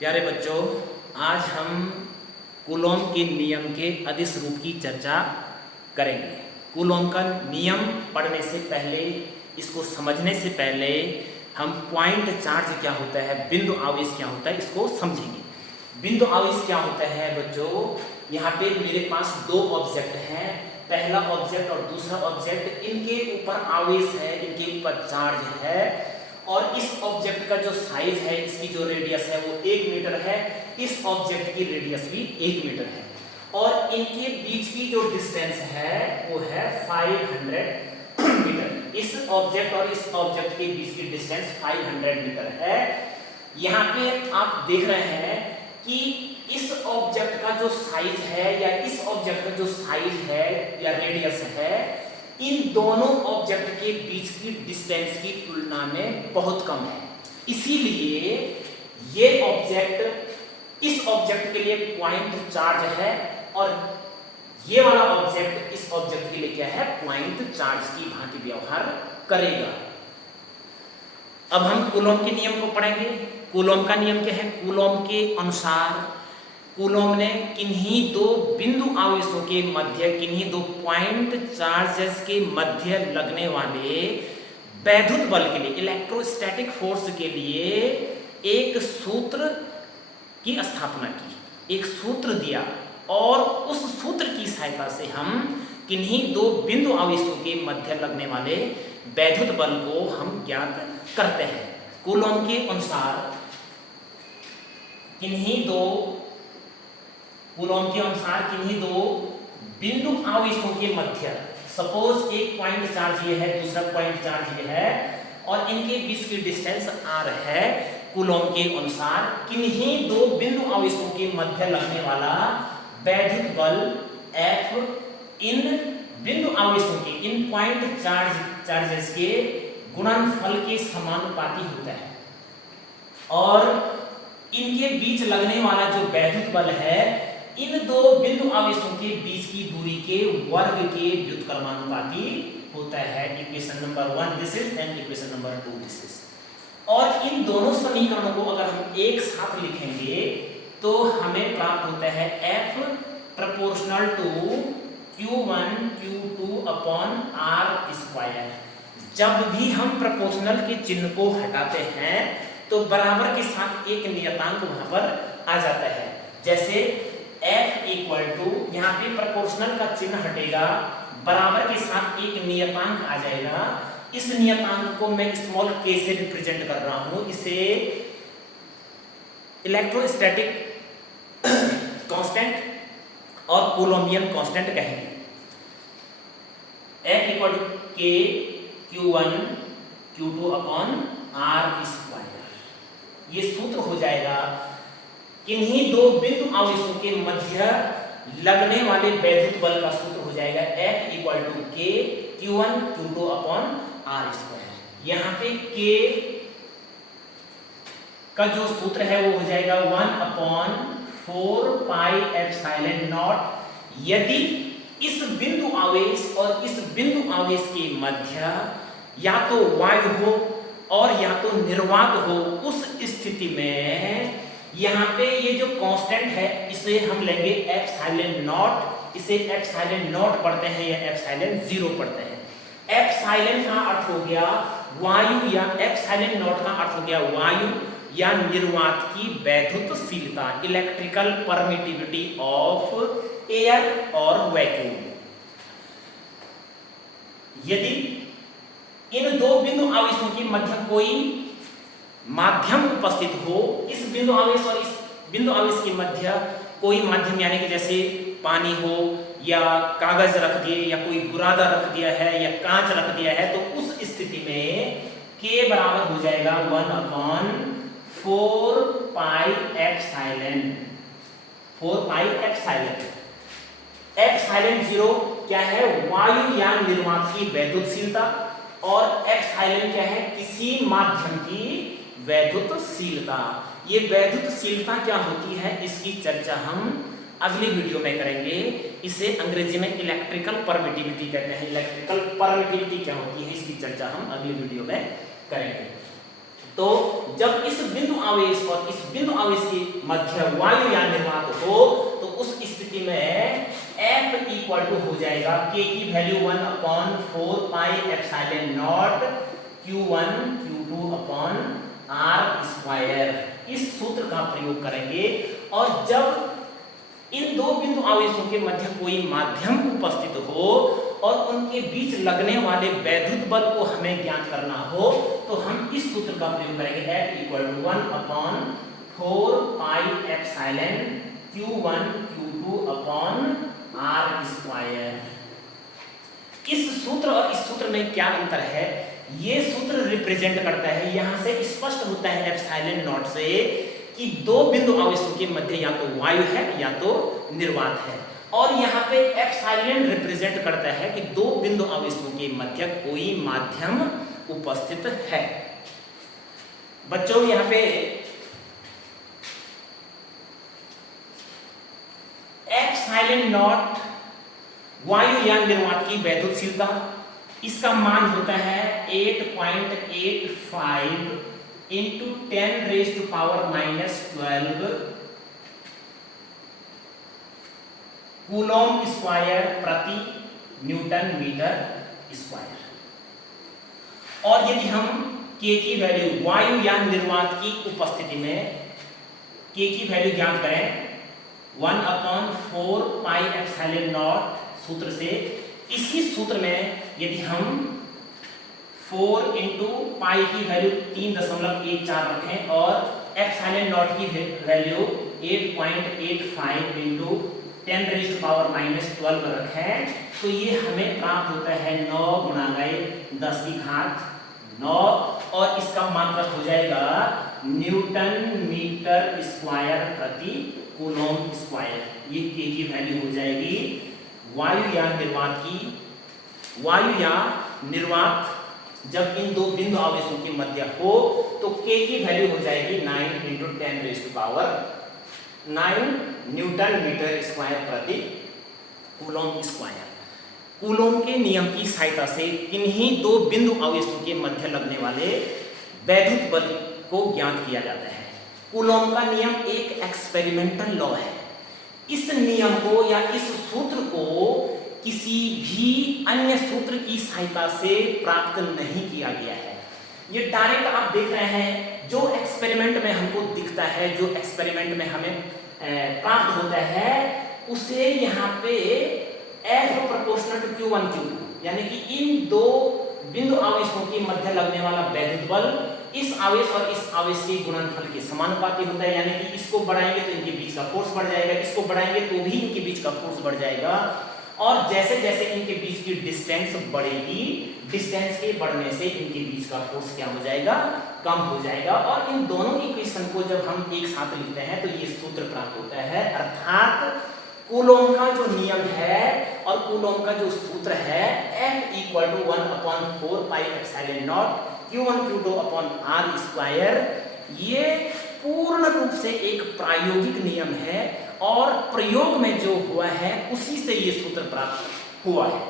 प्यारे बच्चों, आज हम कूलॉम के नियम के अदिश रूप की चर्चा करेंगे। कूलॉम का नियम पढ़ने से पहले, इसको समझने से पहले हम पॉइंट चार्ज क्या होता है, बिंदु आवेश क्या होता है, इसको समझेंगे। बिंदु आवेश क्या होता है बच्चों, यहाँ पे मेरे पास दो ऑब्जेक्ट हैं, पहला ऑब्जेक्ट और दूसरा ऑब्जेक्ट, इनके ऊपर आवेश है, इनके ऊपर चार्ज है और इस ऑब्जेक्ट का जो साइज है, इसकी जो रेडियस है वो 1 मीटर है, इस ऑब्जेक्ट की रेडियस भी 1 मीटर है और इनके बीच की जो डिस्टेंस है वो है 500 मीटर। इस ऑब्जेक्ट और इस ऑब्जेक्ट के बीच की डिस्टेंस 500 मीटर है। यहाँ पे आप देख रहे हैं कि इस ऑब्जेक्ट का जो साइज है या इस ऑब्जेक्ट का जो साइज है या रेडियस है, इन दोनों ऑब्जेक्ट के बीच की डिस्टेंस की तुलना में बहुत कम है। इसीलिए ये ऑब्जेक्ट इस ऑब्जेक्ट के लिए पॉइंट चार्ज है और ये वाला ऑब्जेक्ट इस ऑब्जेक्ट के लिए क्या है, पॉइंट चार्ज की भांति व्यवहार करेगा। अब हम कूलॉम के नियम को पढ़ेंगे। कूलॉम का नियम क्या है? कूलॉम के अनुसार कूलॉम ने किन्हीं दो बिंदु आवेशों के मध्य, किन्हीं दो पॉइंट चार्जेस के मध्य लगने वाले वैद्युत बल के लिए, इलेक्ट्रोस्टैटिक फोर्स के लिए एक सूत्र की स्थापना की, एक सूत्र दिया और उस सूत्र की सहायता से हम किन्हीं दो बिंदु आवेशों के मध्य लगने वाले वैद्युत बल को हम ज्ञात करते हैं। कूलॉम के अनुसार कूलॉम के अनुसार किन्हीं दो बिंदु आवेशों के मध्य, सपोज एक पॉइंट चार्ज ये है, दूसरा पॉइंट चार्ज ये है और इनके बीच की डिस्टेंस r है। कूलॉम के अनुसार किन्हीं दो बिंदु आवेशों के मध्य लगने वाला वैद्युत बल F इन बिंदु आवेशों के, इन पॉइंट चार्जेस के गुणनफल के समानुपाती होता है और इनके बीच लगने वाला जो वैद्युत बल है, इन दो बिंदु आवेशों के बीच की दूरी के वर्ग के व्युत्क्रमानुपाती होता है। Equation number 1 this is and equation number 2 this is. और इन दोनों समीकरणों को अगर हम एक साथ लिखेंगे तो हमें प्राप्त होता है F proportional to Q1 Q2 upon R square. जब भी हम प्रोपोर्शनल के चिन्ह को हटाते हैं तो बराबर के साथ एक नियतांक वहां पर आ जाता है। जैसे F इक्वल टू, यहाँ पे प्रोपोर्शनल का चिन्ह हटेगा, बराबर के साथ एक नियतांक आ जाएगा। इस नियतांक को मैं स्मॉल k से रिप्रेजेंट कर रहा हूं, इसे इलेक्ट्रोस्टैटिक कांस्टेंट और कूलॉम्बियन कांस्टेंट कहेंगे। F equal to k Q1 Q2 upon R square. ये सूत्र हो जाएगा किन्हीं दो बिंदु आवेशों के मध्य लगने वाले वैद्युत बल का सूत्र हो जाएगा F equal to K Q1 Q2 upon R square. यहाँ पे K का जो सूत्र है वो हो जाएगा 1 अपॉन 4 पाई एप्सिलॉन नॉट। यदि इस बिंदु आवेश और इस बिंदु आवेश के मध्य या तो वायु हो और या तो निर्वात हो, उस स्थिति में यहाँ पे ये जो कांस्टेंट है इसे हम लेंगे एप्सिलॉन नॉट। इसे एप्सिलॉन नॉट पढ़ते हैं या एप्सिलॉन 0 पढ़ते हैं। एप्सिलॉन का अर्थ हो गया वायु, या एप्सिलॉन नॉट का अर्थ हो गया वायु या निर्वात की वैद्युतशीलता, इलेक्ट्रिकल परमिटिविटी ऑफ एयर और वैक्यूम। यदि इन दो बिंदु आवेशों के मध्य कोई माध्यम उपस्थित हो, इस बिंदु आवेश और इस बिंदु आवेश के मध्य कोई माध्यम, यानी कि जैसे पानी हो या कागज रख दिए या कोई बुरादा रख दिया है या कांच रख दिया है, तो उस स्थिति में K बराबर हो जाएगा 1 अपॉन 4 पाई एप्सिलॉन। एप्सिलॉन 0 क्या है? वायु या निर्वात की वैद्युतशीलता, और एप्सिलॉन क्या है? किसी माध्यम की वैद्युतशीलता। ये वैद्युतशीलता क्या होती है, इसकी चर्चा हम अगली वीडियो में करेंगे। इसे अंग्रेजी में इलेक्ट्रिकल परमिटिविटी कहते हैं। इलेक्ट्रिकल परमिटिविटी क्या होती है, इसकी चर्चा हम अगली वीडियो में करेंगे। तो जब इस बिंदु आवेश और इस बिंदु आवेश के मध्य वायु यान निर्वात हो तो उस स्थिति में F इक्वल टू हो जाएगा K की value 1/4 pi epsilon not Q1 Q2 upon R square. इस सूत्र का प्रयोग करेंगे और जब इन दो बिंदु आवेशों के मध्य कोई माध्यम उपस्थित हो और उनके बीच लगने वाले वैद्युत बल को हमें ज्ञात करना हो तो हम इस सूत्र का प्रयोग करेंगे F equal to 1/4 pi epsilon Q1 Q2 upon R square. इस सूत्र और इस सूत्र में क्या अंतर है? ये सूत्र रिप्रेजेंट करता है, यहां से स्पष्ट होता है एप्सिलॉन नॉट से कि दो बिंदु आवेशों के मध्य या तो वायु है या तो निर्वात है, और यहाँ पे एप्सिलॉन रिप्रेजेंट करता है कि दो बिंदु आवेशों के मध्य कोई माध्यम उपस्थित है। बच्चों यहाँ पे एप्सिलॉन नॉट वायु या निर्वात की वैद्युतशीलता, इसका मान होता है 8.85 इंटू 10⁻⁻12 कूलॉम स्क्वायर प्रति न्यूटन मीटर स्क्वायर। और यदि हम K की वैल्यू वायु या निर्वात की उपस्थिति में K की वैल्यू ज्ञात करें 1/4 पाई एप्सिलॉन नॉट सूत्र से, इसी सूत्र में यदि हम 4 इंटू पाई की वैल्यू 3.14 रखें और एप्सिलॉन नॉट की वैल्यू 8.85 इंटू 10⁻⁻12 रखें तो ये हमें प्राप्त होता है 9 × 10⁻9 और इसका मात्रक हो जाएगा न्यूटन मीटर स्क्वायर प्रति कूलॉम स्क्वायर। ये K की वैल्यू हो जाएगी वायु या निर्वात की। वायु या निर्वात जब इन दो बिंदु आवेशों के मध्य हो तो K की वैल्यू हो जाएगी 9 × 10⁻9 न्यूटन मीटर स्क्वायर प्रति कूलॉम स्क्वायर। कूलॉम के नियम की सहायता से किन्हीं दो बिंदु आवेशों के मध्य लगने वाले वैद्युत बल को ज्ञात किया जाता है। कूलॉम का नियम एक एक्सपेरिमेंटल लॉ है। इस नियम को या इस सूत्र को किसी भी अन्य सूत्र की सहायता से प्राप्त नहीं किया गया है। ये डायरेक्ट आप देख रहे हैं जो एक्सपेरिमेंट में हमको दिखता है, जो एक्सपेरिमेंट में हमें प्राप्त होता है उसे यहाँ पे F proportional to Q1 Q2 यानी कि इन दो बिंदु आवेशों के मध्य लगने वाला वैद्युत बल इस आवेश और इस आवेश के गुणनफल के समानुपाती होता है, यानी कि इसको बढ़ाएंगे तो इनके बीच का फोर्स बढ़ जाएगा, इसको बढ़ाएंगे तो भी इनके बीच का फोर्स बढ़ जाएगा। और जैसे जैसे इनके बीच की डिस्टेंस बढ़ेगी, डिस्टेंस के बढ़ने से इनके बीच का फोर्स क्या हो जाएगा? कम हो जाएगा। और इन दोनों इक्वेशन को जब हम एक साथ लिखते हैं तो ये सूत्र प्राप्त होता है, अर्थात कूलॉम का जो नियम है और कूलॉम का जो सूत्र है F equal to 1/4 pi epsilon not Q1 Q2 upon R square, ये पूर्ण रूप से एक प्रायोगिक नियम है और प्रयोग में जो हुआ है उसी से ये सूत्र प्राप्त हुआ है।